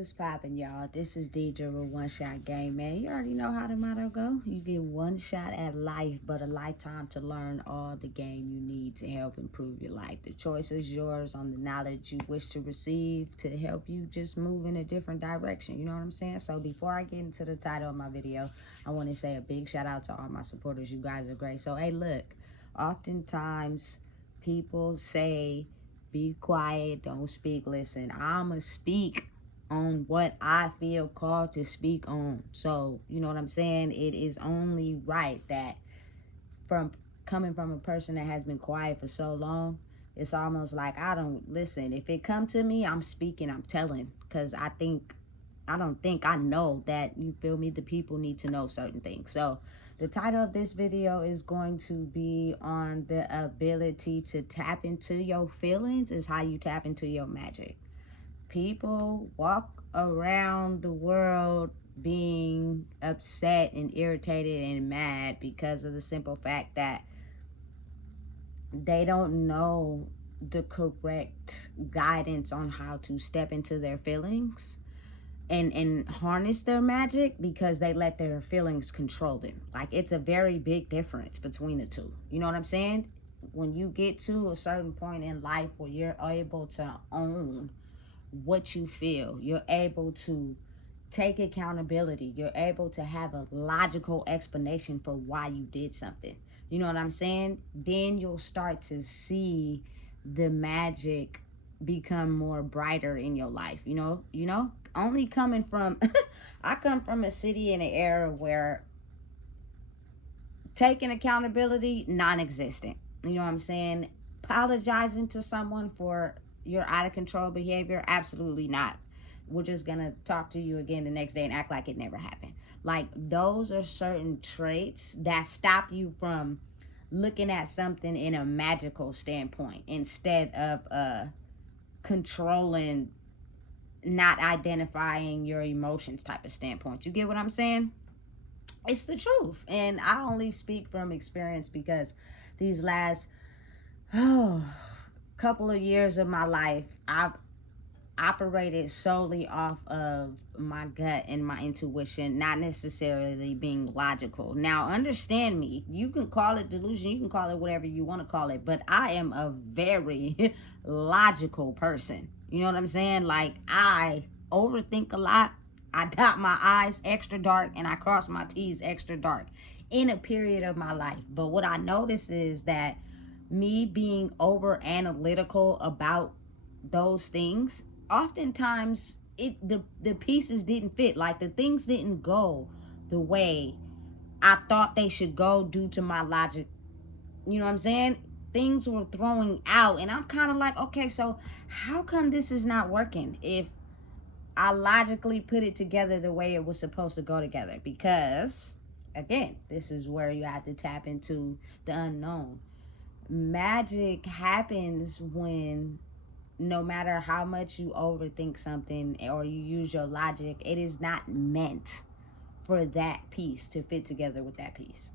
What's poppin', y'all? This is Deidre with One Shot Game, man. You already know how the motto go. You get one shot at life, but a lifetime to learn all the game you need to help improve your life. The choice is yours on the knowledge you wish to receive to help you just move in a different direction. You know what I'm saying? So before I get into the title of my video, I want to say a big shout out to all my supporters. You guys are great. So, hey, look, oftentimes people say, be quiet, don't speak. Listen, I'ma speak on what I feel called to speak on. So, you know what I'm saying? It is only right that from coming from a person that has been quiet for so long, it's almost like I don't listen. If it come to me, I'm speaking, I'm telling, because I know that, you feel me, the people need to know certain things. So the title of this video is going to be on the ability to tap into your feelings is how you tap into your magic. People walk around the world being upset and irritated and mad because of the simple fact that they don't know the correct guidance on how to step into their feelings and harness their magic, because they let their feelings control them. Like, it's a very big difference between the two. You know what I'm saying? When you get to a certain point in life where you're able to own what you feel, you're able to take accountability, you're able to have a logical explanation for why you did something, you know what I'm saying, then you'll start to see the magic become more brighter in your life. You know, only coming from I come from a city in an era where taking accountability non-existent. You know what I'm saying? Apologizing to someone for your out of control behavior, absolutely not. We're just gonna talk to you again the next day and act like it never happened. Like, those are certain traits that stop you from looking at something in a magical standpoint instead of controlling, not identifying your emotions type of standpoint. You get what I'm saying? It's the truth. And I only speak from experience because these last couple of years of my life, I've operated solely off of my gut and my intuition, not necessarily being logical. Now, understand me, you can call it delusion, you can call it whatever you want to call it, but I am a very logical person. You know what I'm saying? Like, I overthink a lot. I dot my I's extra dark and I cross my T's extra dark in a period of my life. But what I notice is that me being over analytical about those things, oftentimes the pieces didn't fit. Like, the things didn't go the way I thought they should go due to my logic. You know what I'm saying? Things were throwing out and I'm kind of like, okay, so how come this is not working if I logically put it together the way it was supposed to go together? Because, again, this is where you have to tap into the unknown. Magic happens when, no matter how much you overthink something or you use your logic, it is not meant for that piece to fit together with that piece.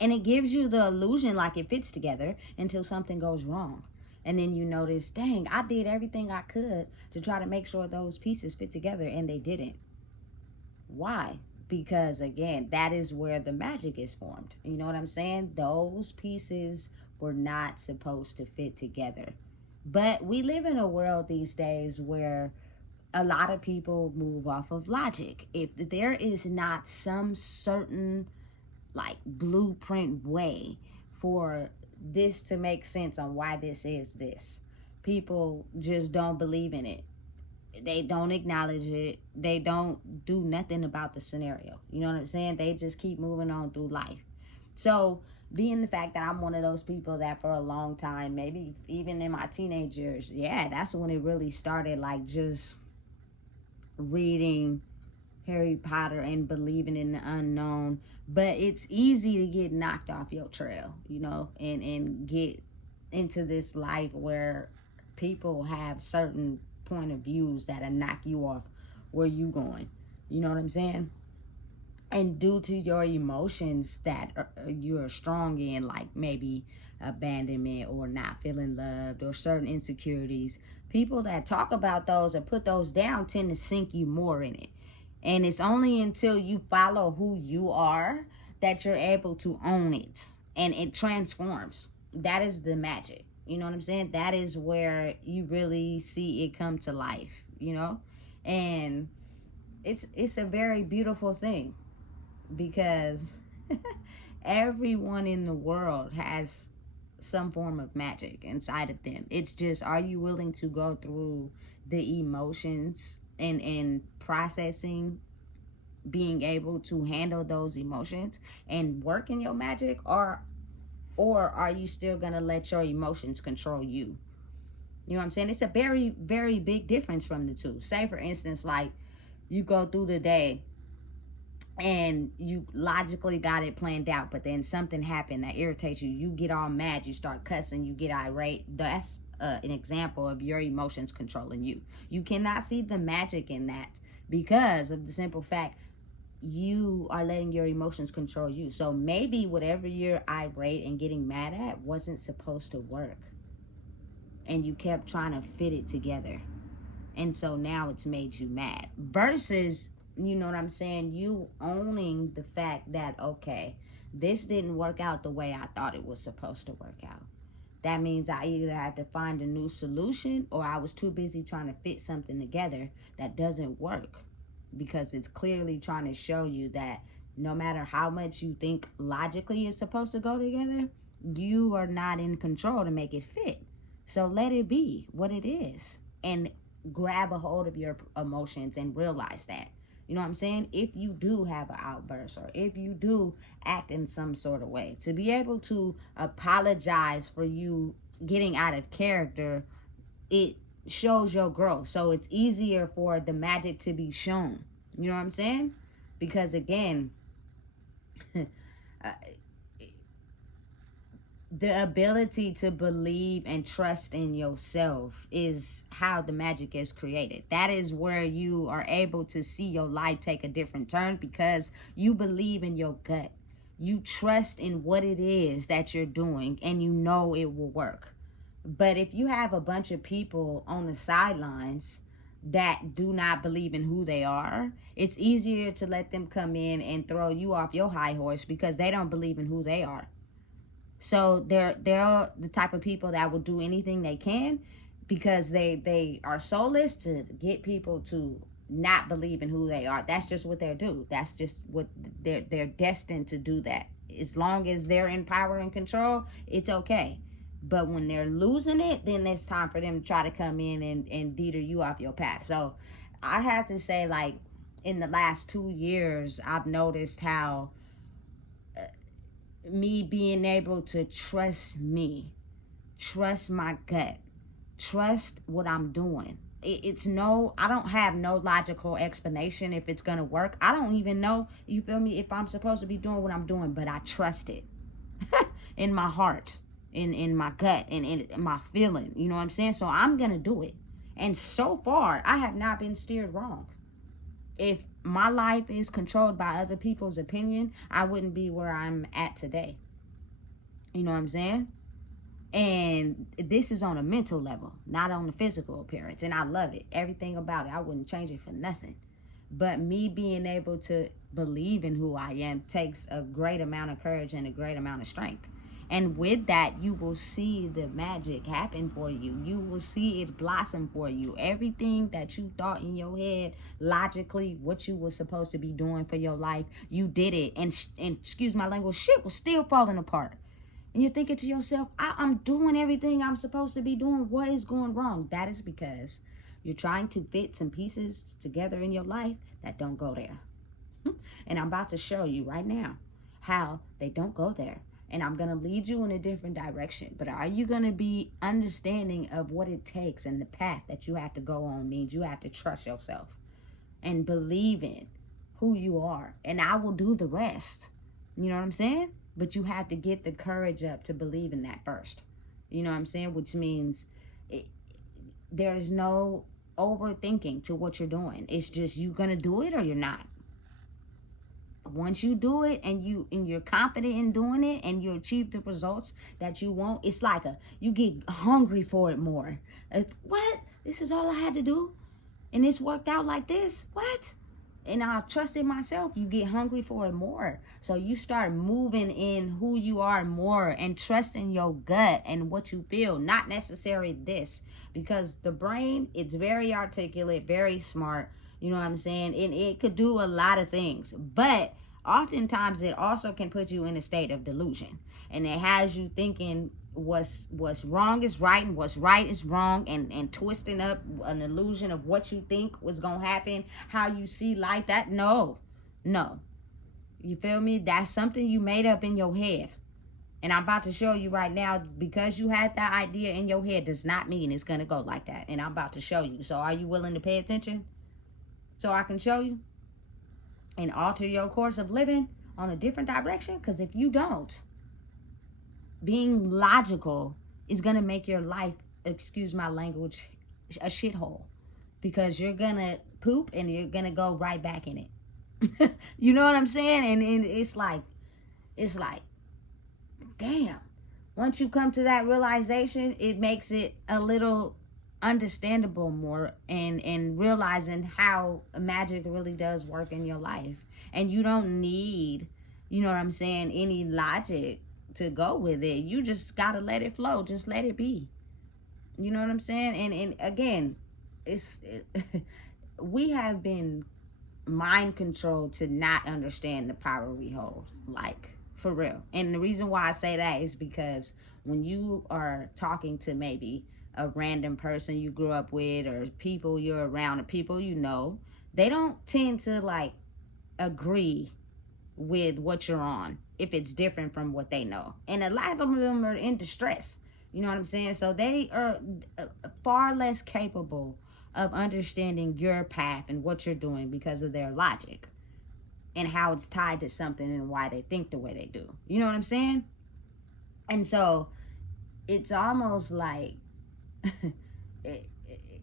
And it gives you the illusion like it fits together until something goes wrong. And then you notice, dang, I did everything I could to try to make sure those pieces fit together and they didn't. Why? Because, again, that is where the magic is formed. You know what I'm saying? Those pieces were not supposed to fit together. But we live in a world these days where a lot of people move off of logic. If there is not some certain, like, blueprint way for this to make sense on why this is this, people just don't believe in it. They don't acknowledge it. They don't do nothing about the scenario. You know what I'm saying? They just keep moving on through life. So, being the fact that I'm one of those people that for a long time, maybe even in my teenage years, yeah, that's when it really started, like, just reading Harry Potter and believing in the unknown. But it's easy to get knocked off your trail, you know, and get into this life where people have certain point of views that'll knock you off where you going. You know what I'm saying? And due to your emotions that you're strong in, like maybe abandonment or not feeling loved or certain insecurities, people that talk about those or put those down tend to sink you more in it. And it's only until you follow who you are that you're able to own it, and it transforms. That is the magic. You know what I'm saying? That is where you really see it come to life, you know? And it's a very beautiful thing, because everyone in the world has some form of magic inside of them. It's just, are you willing to go through the emotions and processing, being able to handle those emotions and work in your magic, or are you still gonna let your emotions control you? You know what I'm saying? It's a very, very big difference from the two. Say for instance, like, you go through the day and you logically got it planned out, but then something happened that irritates you. You get all mad, you start cussing, you get irate. That's an example of your emotions controlling you. You cannot see the magic in that because of the simple fact you are letting your emotions control you. So maybe whatever you're irate and getting mad at wasn't supposed to work, and you kept trying to fit it together, and so now it's made you mad. Versus, you know what I'm saying, you owning the fact that, okay, this didn't work out the way I thought it was supposed to work out. That means I either had to find a new solution, or I was too busy trying to fit something together that doesn't work, because it's clearly trying to show you that no matter how much you think logically it's supposed to go together, you are not in control to make it fit. So let it be what it is, and grab a hold of your emotions and realize that. You know what I'm saying? If you do have an outburst, or if you do act in some sort of way, to be able to apologize for you getting out of character, it shows your growth. So it's easier for the magic to be shown. You know what I'm saying? Because again, uh, the ability to believe and trust in yourself is how the magic is created. That is where you are able to see your life take a different turn, because you believe in your gut. You trust in what it is that you're doing, and you know it will work. But if you have a bunch of people on the sidelines that do not believe in who they are, it's easier to let them come in and throw you off your high horse, because they don't believe in who they are. So they're the type of people that will do anything they can, because they are soulless, to get people to not believe in who they are. That's just what they do. That's just what they're destined to do. That as long as they're in power and control, it's okay. But when they're losing it, then it's time for them to try to come in and deter you off your path. So I have to say, like, in the last 2 years, I've noticed how me being able to trust me, trust my gut, trust what I'm doing. It's no, I don't have no logical explanation if it's gonna work. I don't even know, you feel me, if I'm supposed to be doing what I'm doing, but I trust it in my heart, in my gut, in my feeling. You know what I'm saying? So I'm gonna do it. And so far, I have not been steered wrong. If my life is controlled by other people's opinion, I wouldn't be where I'm at today. You know what I'm saying? And this is on a mental level, not on the physical appearance. And I love it. Everything about it. I wouldn't change it for nothing. But me being able to believe in who I am takes a great amount of courage and a great amount of strength. And with that, you will see the magic happen for you. You will see it blossom for you. Everything that you thought in your head, logically, what you were supposed to be doing for your life, you did it. And excuse my language, shit was still falling apart. And you're thinking to yourself, I'm doing everything I'm supposed to be doing. What is going wrong? That is because you're trying to fit some pieces together in your life that don't go there. And I'm about to show you right now how they don't go there. And I'm going to lead you in a different direction. But are you going to be understanding of what it takes, and the path that you have to go on means you have to trust yourself and believe in who you are. And I will do the rest. You know what I'm saying? But you have to get the courage up to believe in that first. You know what I'm saying? Which means there is no overthinking to what you're doing. It's just, you going to do it or you're not. once you do it and you're confident in doing it and you achieve the results that you want, it's like you get hungry for it more. What? This is all I had to do? And it's worked out like this? What? And I trust in myself. You get hungry for it more. So you start moving in who you are more and trusting your gut and what you feel, not necessarily this. Because the brain, it's very articulate, very smart. You know what I'm saying? And it could do a lot of things. But oftentimes it also can put you in a state of delusion. And it has you thinking what's wrong is right and what's right is wrong, and twisting up an illusion of what you think was gonna happen, how you see life. That no, you feel me? That's something you made up in your head. And I'm about to show you right now, because you had that idea in your head does not mean it's gonna go like that. And I'm about to show you. So are you willing to pay attention so I can show you and alter your course of living on a different direction? Because if you don't, being logical is going to make your life, excuse my language, a shithole. Because you're going to poop and you're going to go right back in it. You know what I'm saying? And it's like, damn. Once you come to that realization, it makes it a little understandable more, and realizing how magic really does work in your life. And you don't need, you know what I'm saying, any logic to go with it. You just gotta let it flow. Just let it be. You know what I'm saying? And again, we have been mind controlled to not understand the power we hold, like, for real. And the reason why I say that is because when you are talking to maybe a random person you grew up with, or people you're around, or people you know, they don't tend to like agree with what you're on if it's different from what they know. And a lot of them are in distress. You know what I'm saying? So they are far less capable of understanding your path and what you're doing because of their logic and how it's tied to something and why they think the way they do. You know what I'm saying? And so it's almost like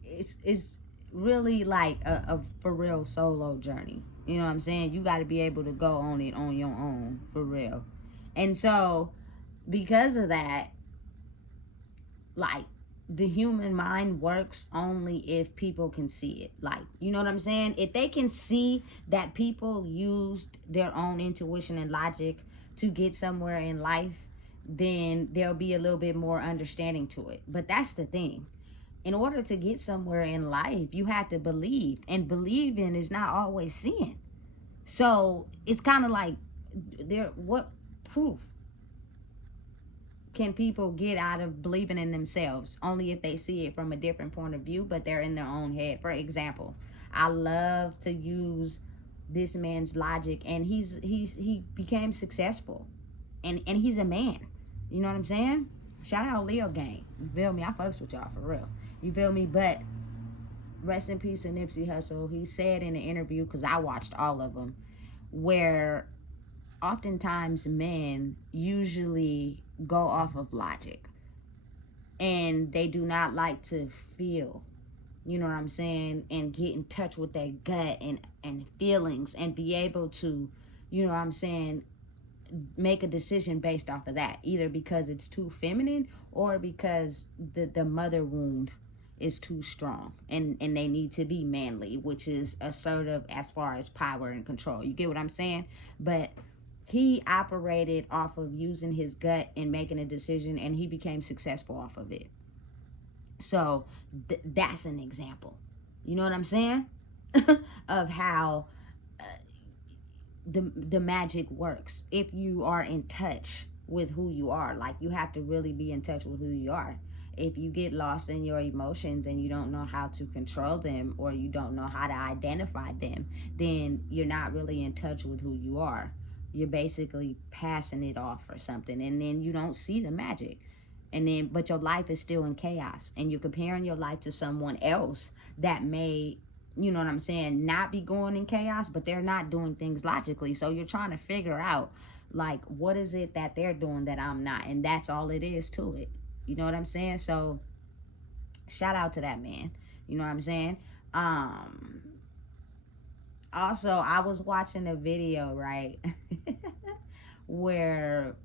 it's really like a for real solo journey. You know what I'm saying? You got to be able to go on it on your own, for real. And so because of that, like, the human mind works only if people can see it. Like, you know what I'm saying? If they can see that people used their own intuition and logic to get somewhere in life, then there'll be a little bit more understanding to it. But that's the thing. In order to get somewhere in life, you have to believe. And believing is not always seeing. So it's kind of like, what proof can people get out of believing in themselves? Only if they see it from a different point of view, but they're in their own head. For example, I love to use this man's logic, and he became successful, and he's a man. You know what I'm saying? Shout out Leo gang. You feel me? I fucks with y'all, for real. You feel me? But rest in peace to Nipsey Hussle. He said in an interview, because I watched all of them, where oftentimes men usually go off of logic, and they do not like to feel, you know what I'm saying, and get in touch with their gut and feelings, and be able to, you know what I'm saying, make a decision based off of that, either because it's too feminine or because the mother wound is too strong, and they need to be manly, which is assertive as far as power and control. You get what I'm saying? But he operated off of using his gut and making a decision, and he became successful off of it. So that's an example, you know what I'm saying, of how the magic works. If you are in touch with who you are, like, you have to really be in touch with who you are. If you get lost in your emotions and you don't know how to control them, or you don't know how to identify them, then you're not really in touch with who you are. You're basically passing it off or something, and then you don't see the magic. And then, but your life is still in chaos, and you're comparing your life to someone else that may, you know what I'm saying, not be going in chaos, but they're not doing things logically. So you're trying to figure out, like, what is it that they're doing that I'm not? And that's all it is to it. You know what I'm saying? So shout out to that man. You know what I'm saying? Also, I was watching a video, right? Where,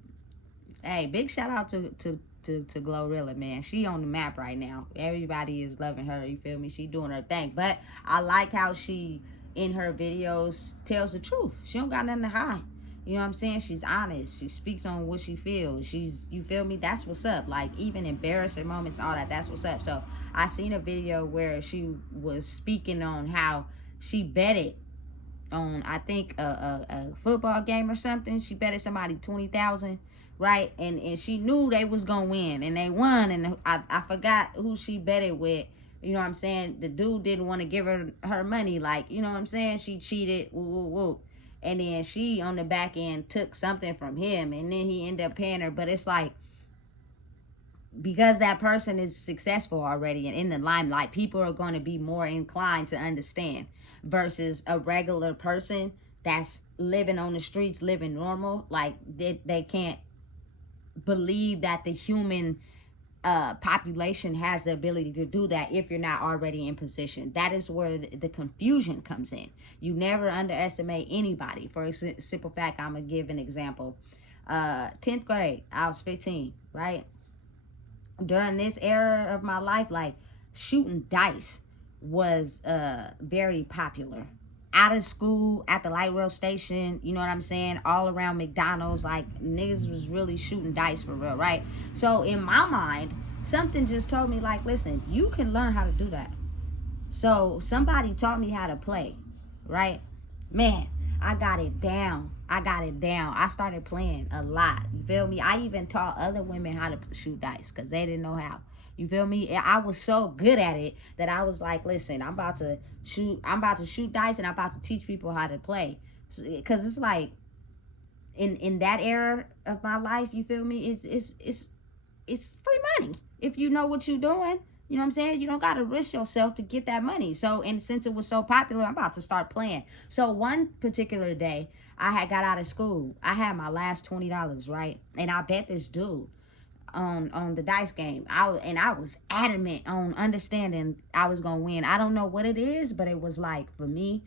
hey, big shout out to Glorilla, man. She on the map right now. Everybody is loving her, you feel me? She doing her thing. But I like how she, in her videos, tells the truth. She don't got nothing to hide. You know what I'm saying? She's honest. She speaks on what she feels. You feel me? That's what's up. Like, even embarrassing moments, all that, that's what's up. So, I seen a video where she was speaking on how she betted on, I think, a football game or something. She betted somebody 20,000, right? And she knew they was gonna win, and they won. And I forgot who she betted with. You know what I'm saying? The dude didn't want to give her money. Like, you know what I'm saying? She cheated. Woo, woo, woo. And then she, on the back end, took something from him, and then he ended up paying her. But it's like, because that person is successful already and in the limelight, people are going to be more inclined to understand versus a regular person that's living on the streets, living normal. Like, they can't believe that the human population has the ability to do that if you're not already in position. That is where the confusion comes in. You never underestimate anybody. For a simple fact, I'm gonna give an example. 10th grade, I was 15, right? During this era of my life, like, shooting dice was very popular. Out of school, at the light rail station, you know what I'm saying? All around McDonald's, like, niggas was really shooting dice for real, right? So in my mind, something just told me, like, listen, you can learn how to do that. So somebody taught me how to play, right? Man, I got it down. I started playing a lot. You feel me? I even taught other women how to shoot dice because they didn't know how. You feel me? I was so good at it that I was like, listen, I'm about to shoot dice, and I'm about to teach people how to play. Because it's like, in that era of my life, you feel me? It's free money if you know what you're doing. You know what I'm saying? You don't got to risk yourself to get that money. So, and since it was so popular, I'm about to start playing. So one particular day, I had got out of school. I had my last $20, right? And I bet this dude on the dice game. I was adamant on understanding I was gonna win. I don't know what it is, but it was like, for me,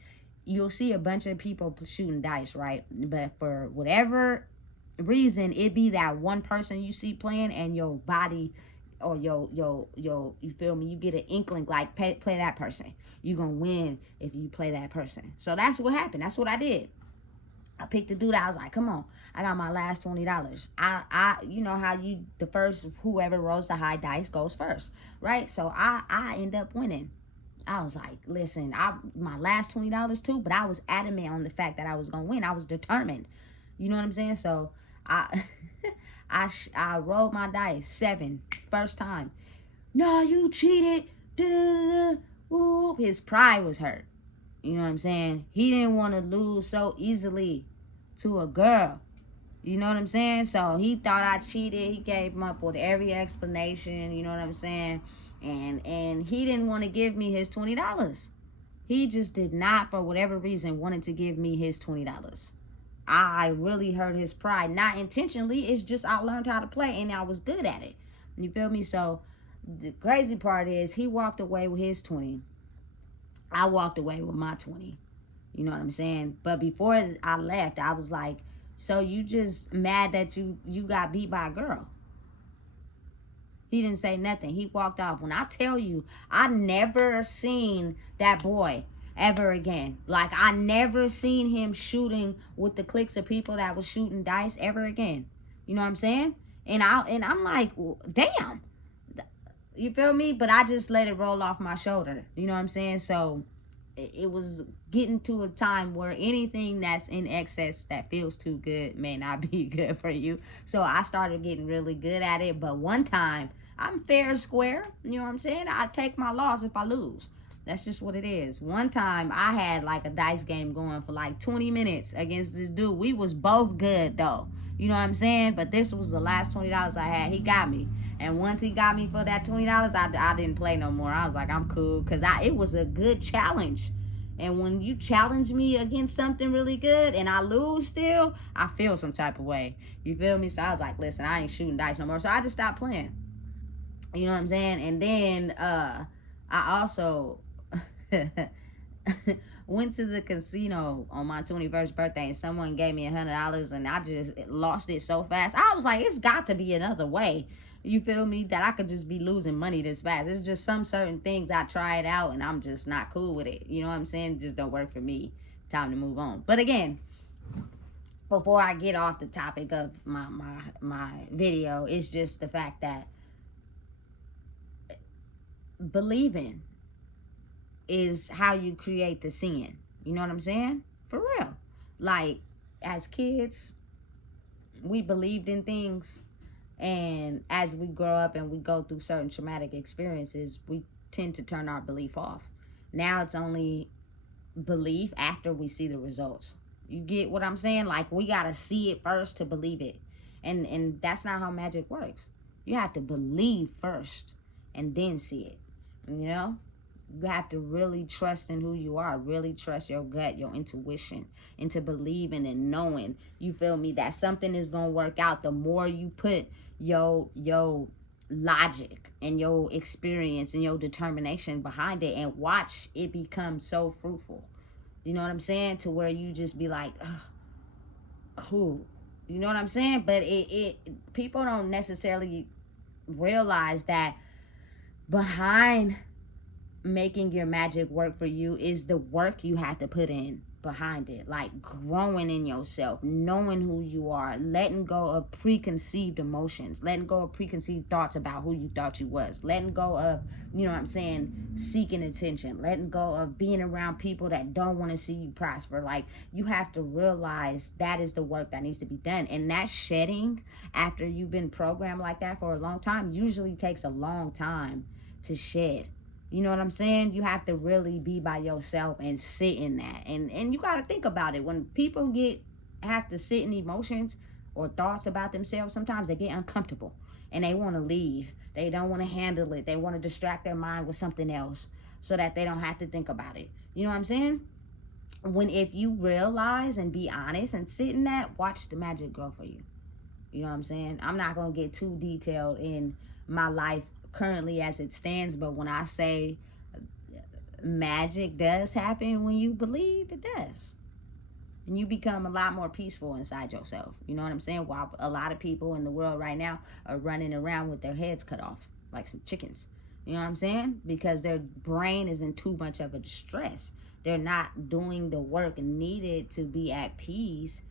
you'll see a bunch of people shooting dice, right? But for whatever reason, it be that one person you see playing, and your body, or you feel me, you get an inkling, like, play that person. You gonna win if you play that person. So that's what happened. That's what I did. I picked the dude. I was like, come on, I got my last $20. I you know how the first, whoever rolls the high dice goes first, right? So I end up winning. I was like, listen, my last $20 too, but I was adamant on the fact that I was gonna win. I was determined. You know what I'm saying? So I I rolled my dice 7 first time. No, you cheated. Da-da-da-da. Whoop. His pride was hurt. You know what I'm saying? He didn't want to lose so easily to a girl. You know what I'm saying? So he thought I cheated. He came up with every explanation. You know what I'm saying? And he didn't want to give me his $20. He just did not, for whatever reason, wanted to give me his $20. I really hurt his pride. Not intentionally. It's just I learned how to play, and I was good at it. You feel me? So the crazy part is, he walked away with his 20. I walked away with my 20. You know what I'm saying? But before I left, I was like, so you just mad that you got beat by a girl? He didn't say nothing. He walked off. When I tell you, I never seen that boy ever again. Like, I never seen him shooting with the cliques of people that was shooting dice ever again. You know what I'm saying? And I'm like, well, damn. You feel me? But I just let it roll off my shoulder. You know what I'm saying? So it was getting to a time where anything that's in excess that feels too good may not be good for you. So I started getting really good at it. But one time, I'm fair and square. You know what I'm saying? I take my loss if I lose. That's just what it is. One time, I had like a dice game going for like 20 minutes against this dude. We was both good, though. You know what I'm saying? But this was the last $20 I had. He got me. And once he got me for that $20, I didn't play no more. I was like, I'm cool. Because it was a good challenge. And when you challenge me against something really good and I lose still, I feel some type of way. You feel me? So I was like, listen, I ain't shooting dice no more. So I just stopped playing. You know what I'm saying? And then I also went to the casino on my 21st birthday and someone gave me $100 and I just lost it so fast. I was like, it's got to be another way. You feel me? That I could just be losing money this fast. It's just some certain things I tried out and I'm just not cool with it. You know what I'm saying? It just don't work for me. Time to move on. But again, before I get off the topic of my video, it's just the fact that believing is how you create the sin. You know what I'm saying? For real. Like, as kids, we believed in things, and as we grow up and we go through certain traumatic experiences, we tend to turn our belief off. Now it's only belief after we see the results. You get what I'm saying? Like, we gotta see it first to believe it. And that's not how magic works. You have to believe first and then see it. You know? You have to really trust in who you are. Really trust your gut, your intuition, into believing and knowing, you feel me, that something is going to work out. The more you put your logic and your experience and your determination behind it, and watch it become so fruitful. You know what I'm saying? To where you just be like, cool. You know what I'm saying? But people don't necessarily realize that behind making your magic work for you is the work you have to put in behind it. Like, growing in yourself, knowing who you are, letting go of preconceived emotions, letting go of preconceived thoughts about who you thought you was, letting go of, you know what I'm saying, seeking attention, letting go of being around people that don't want to see you prosper. Like, you have to realize that is the work that needs to be done. And that shedding, after you've been programmed like that for a long time, usually takes a long time to shed. You know what I'm saying? You have to really be by yourself and sit in that. And you got to think about it. When people have to sit in emotions or thoughts about themselves, sometimes they get uncomfortable and they want to leave. They don't want to handle it. They want to distract their mind with something else so that they don't have to think about it. You know what I'm saying? If you realize and be honest and sit in that, watch the magic grow for you. You know what I'm saying? I'm not going to get too detailed in my life currently as it stands, but when I say magic does happen when you believe, it does. And you become a lot more peaceful inside yourself. You know what I'm saying? While a lot of people in the world right now are running around with their heads cut off like some chickens. You know what I'm saying? Because their brain is in too much of a distress. They're not doing the work needed to be at peace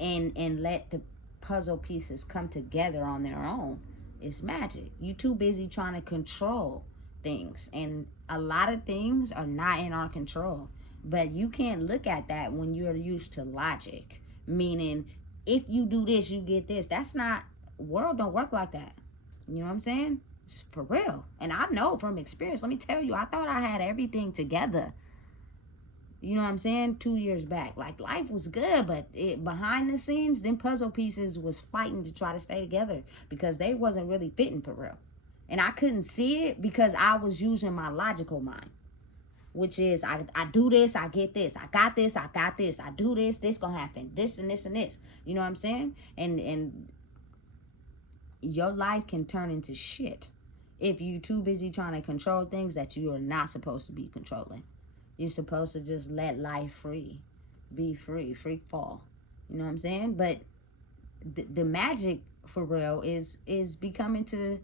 and let the puzzle pieces come together on their own. It's magic. You too busy trying to control things, and a lot of things are not in our control. But you can't look at that when you're used to logic, meaning if you do this, you get this. That's not, world don't work like that. You know what I'm saying? It's for real. And I know from experience. Let me tell you, I thought I had everything together. You know what I'm saying? 2 years back. Like, life was good, but behind the scenes, them puzzle pieces was fighting to try to stay together because they wasn't really fitting for real. And I couldn't see it because I was using my logical mind, which is I do this, I get this. I got this, I got this. I do this gonna happen. This and this and this. You know what I'm saying? And your life can turn into shit if you too busy trying to control things that you are not supposed to be controlling. You're supposed to just let life be free fall. You know what I'm saying? But the magic for real is becoming to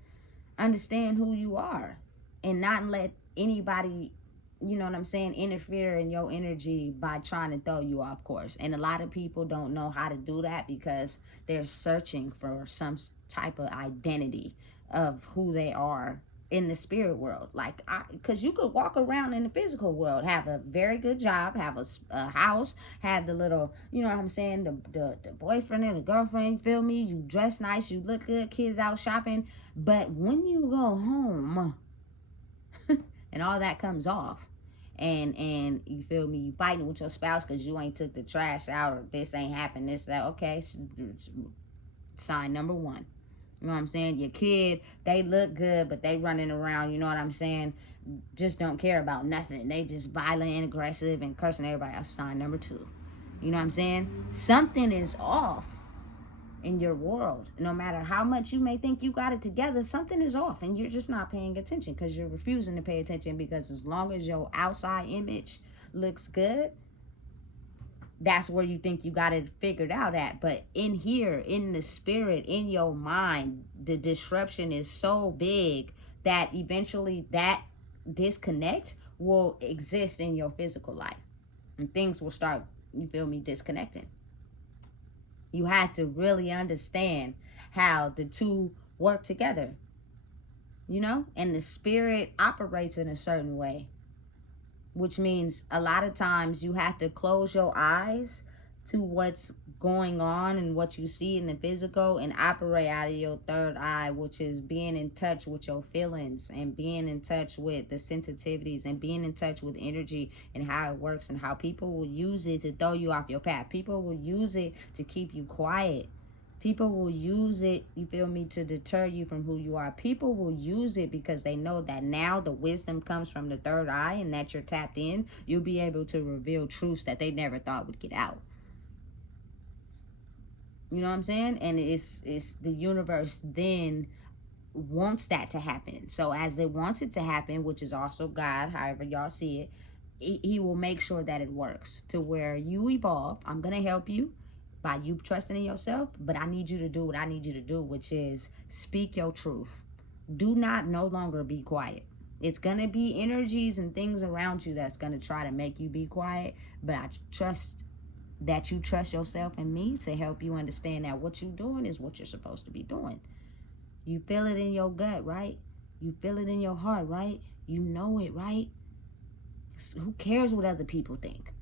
understand who you are and not let anybody, you know what I'm saying, interfere in your energy by trying to throw you off course. And a lot of people don't know how to do that because they're searching for some type of identity of who they are in the spirit world. Like, because you could walk around in the physical world, have a very good job, have a house, have the little, you know what I'm saying, the boyfriend and the girlfriend, you feel me, you dress nice, you look good, kids out shopping, but when you go home and all that comes off, and you feel me, you fighting with your spouse because you ain't took the trash out, or this ain't happened, this, that, okay, sign number one. You know what I'm saying? Your kid, they look good, but they running around, you know what I'm saying, just don't care about nothing. They just violent and aggressive and cursing everybody else. Sign number two. You know what I'm saying? Something is off in your world. No matter how much you may think you got it together, something is off, and you're just not paying attention because you're refusing to pay attention, because as long as your outside image looks good, that's where you think you got it figured out at. But in here, in the spirit, in your mind, the disruption is so big that eventually that disconnect will exist in your physical life. And things will start, you feel me, disconnecting. You have to really understand how the two work together, you know? And the spirit operates in a certain way, which means a lot of times you have to close your eyes to what's going on and what you see in the physical and operate out of your third eye, which is being in touch with your feelings and being in touch with the sensitivities and being in touch with energy and how it works and how people will use it to throw you off your path. People will use it to keep you quiet. People will use it, you feel me, to deter you from who you are. People will use it because they know that now the wisdom comes from the third eye and that you're tapped in. You'll be able to reveal truths that they never thought would get out. You know what I'm saying? And it's the universe then wants that to happen. So as it wants it to happen, which is also God, however y'all see it, he will make sure that it works to where you evolve. I'm going to help you by you trusting in yourself, but I need you to do what I need you to do, which is speak your truth. Do not no longer be quiet. It's going to be energies and things around you that's going to try to make you be quiet, but I trust that you trust yourself and me to help you understand that what you're doing is what you're supposed to be doing. You feel it in your gut, right? You feel it in your heart, right? You know it, right? Who cares what other people think?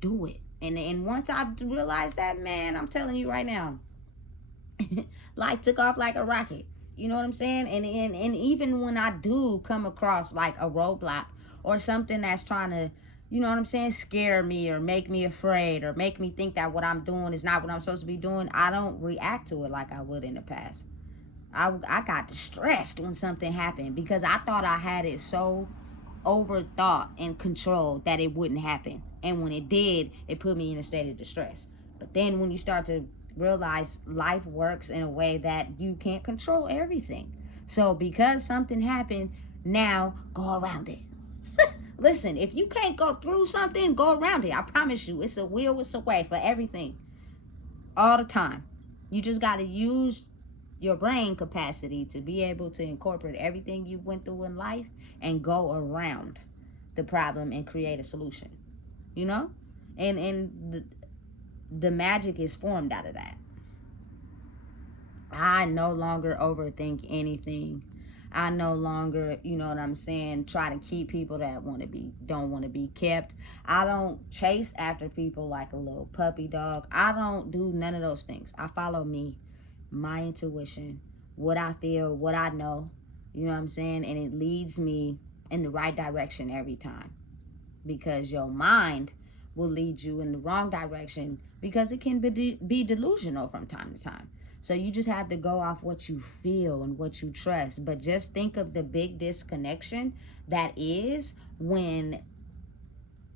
Do it. And once I realized that, man, I'm telling you right now, life took off like a rocket. You know what I'm saying? And even when I do come across like a roadblock or something that's trying to, you know what I'm saying, scare me or make me afraid or make me think that what I'm doing is not what I'm supposed to be doing, I don't react to it like I would in the past. I got distressed when something happened because I thought I had it so overthought and controlled that it wouldn't happen. And when it did, it put me in a state of distress. But then when you start to realize life works in a way that you can't control everything. So because something happened, now go around it. Listen, if you can't go through something, go around it. I promise you, it's a will, it's a way for everything. All the time. You just got to use your brain capacity to be able to incorporate everything you went through in life and go around the problem and create a solution, you know? And the magic is formed out of that. I no longer overthink anything. I no longer, you know what I'm saying, try to keep people that don't want to be kept. I don't chase after people like a little puppy dog. I don't do none of those things. I follow me, my intuition, what I feel, what I know, you know what I'm saying? And it leads me in the right direction every time. Because your mind will lead you in the wrong direction because it can be delusional from time to time. So you just have to go off what you feel and what you trust. But just think of the big disconnection that is when,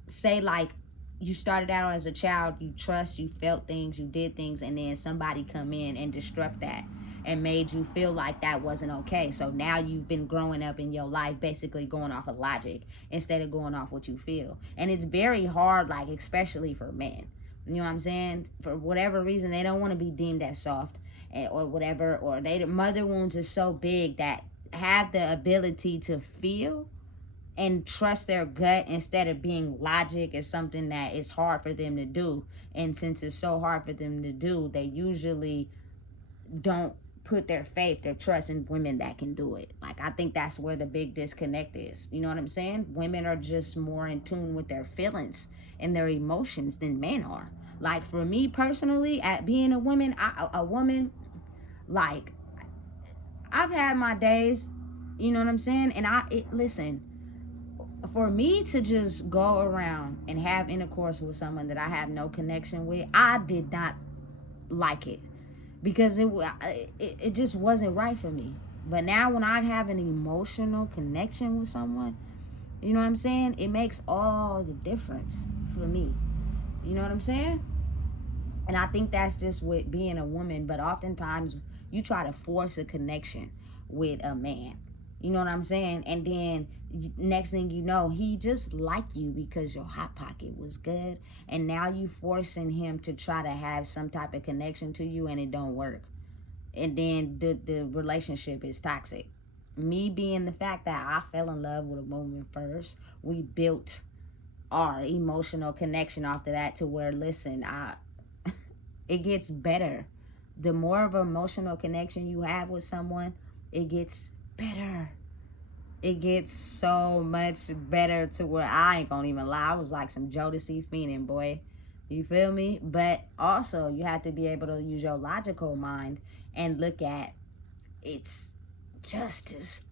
say, like, you started out as a child, you trust, you felt things, you did things, and then somebody come in and disrupt that and made you feel like that wasn't okay. So now you've been growing up in your life basically going off of logic instead of going off what you feel. And it's very hard, like, especially for men. You know what I'm saying? For whatever reason, they don't want to be deemed as soft or whatever, or their mother wounds are so big that have the ability to feel and trust their gut instead of being logic is something that is hard for them to do. And since it's so hard for them to do, they usually don't put their faith, their trust in women that can do it. Like, I think that's where the big disconnect is. You know what I'm saying? Women are just more in tune with their feelings and their emotions than men are. Like, for me personally, at being a woman, like, I've had my days, you know what I'm saying? And listen, for me to just go around and have intercourse with someone that I have no connection with, I did not like it because it just wasn't right for me. But now when I have an emotional connection with someone, you know what I'm saying? It makes all the difference for me. You know what I'm saying? And I think that's just with being a woman. But oftentimes you try to force a connection with a man. You know what I'm saying? And then next thing you know, he just liked you because your hot pocket was good. And now you forcing him to try to have some type of connection to you, and it don't work. And then the relationship is toxic. Me being the fact that I fell in love with a woman first, we built our emotional connection after that to where, listen, it gets better. The more of an emotional connection you have with someone, it gets better. It gets so much better to where I ain't gonna even lie. I was like some Jodeci fiending, boy. You feel me? But also, you have to be able to use your logical mind and look at it's just as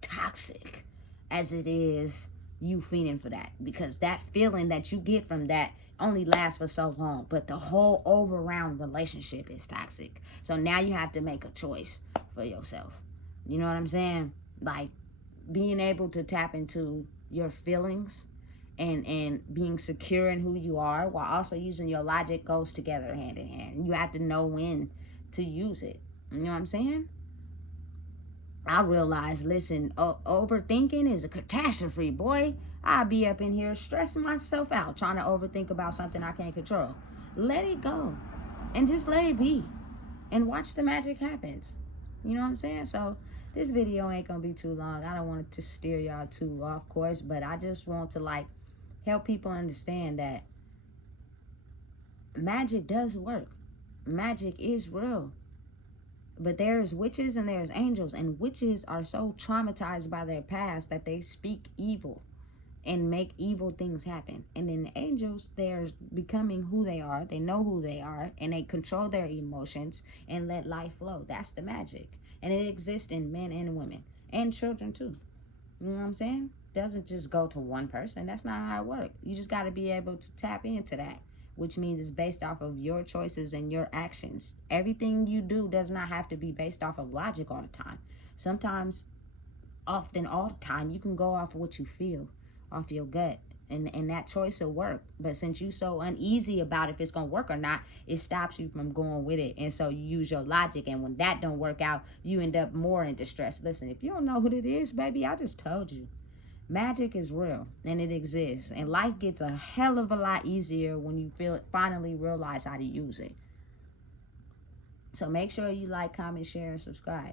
toxic as it is you feeling for that, because that feeling that you get from that only lasts for so long, but the whole overall relationship is toxic. So now you have to make a choice for yourself. You know what I'm saying? Like, being able to tap into your feelings and being secure in who you are while also using your logic goes together hand in hand. You have to know when to use it. You know what I'm saying? I realized, listen, overthinking is a catastrophe, boy. I'll be up in here stressing myself out trying to overthink about something I can't control. Let it go and just let it be and watch the magic happens. You know what I'm saying? So this video ain't gonna be too long. I don't want to steer y'all too off course, but I just want to like help people understand that magic does work. Magic is real. But there's witches and there's angels, and witches are so traumatized by their past that they speak evil and make evil things happen. And then the angels, they're becoming who they are. They know who they are, and they control their emotions and let life flow. That's the magic. And it exists in men and women and children too. You know what I'm saying? Doesn't just go to one person. That's not how it works. You just got to be able to tap into that, which means it's based off of your choices and your actions. Everything you do does not have to be based off of logic all the time. Sometimes, often all the time, you can go off of what you feel, off your gut, and that choice will work. But since you're so uneasy about if it's going to work or not, it stops you from going with it. And so you use your logic, and when that don't work out, you end up more in distress. Listen, if you don't know what it is, baby, I just told you. Magic is real, and it exists, and life gets a hell of a lot easier when you finally realize how to use it. So make sure you like, comment, share, and subscribe.